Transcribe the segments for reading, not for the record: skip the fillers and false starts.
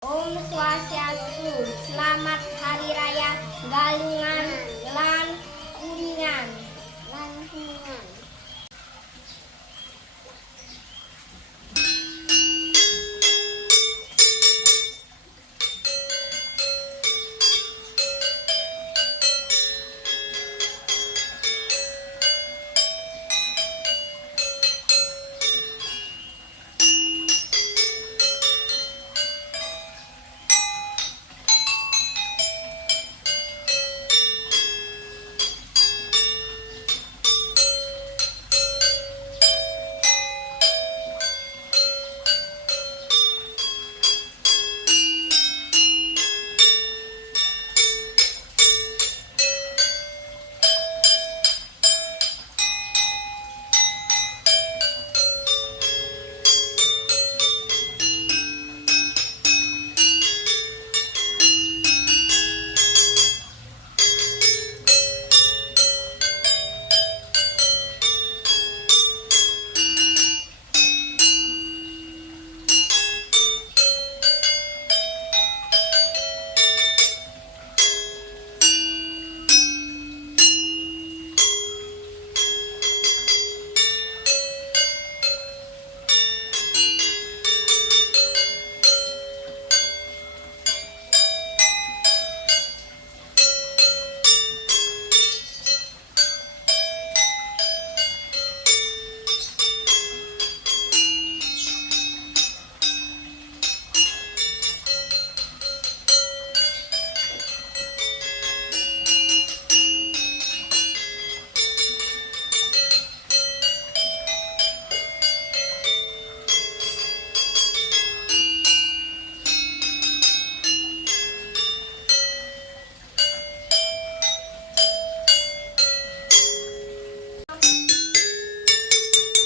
Om Swastiastu, selamat Hari Raya Galungan lan Kuningan.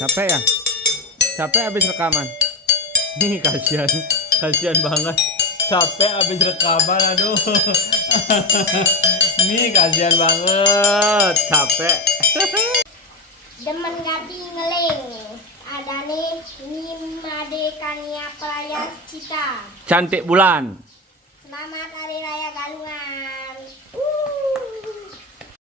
Capek ya? Capek abis rekaman. Nih kasihan banget. Capek abis rekaman, aduh. Nih kasihan banget, capek. Demen gati ngeling, adane Nimadekania Praya Cita. Cantik bulan. Selamat Hari Raya Galungan.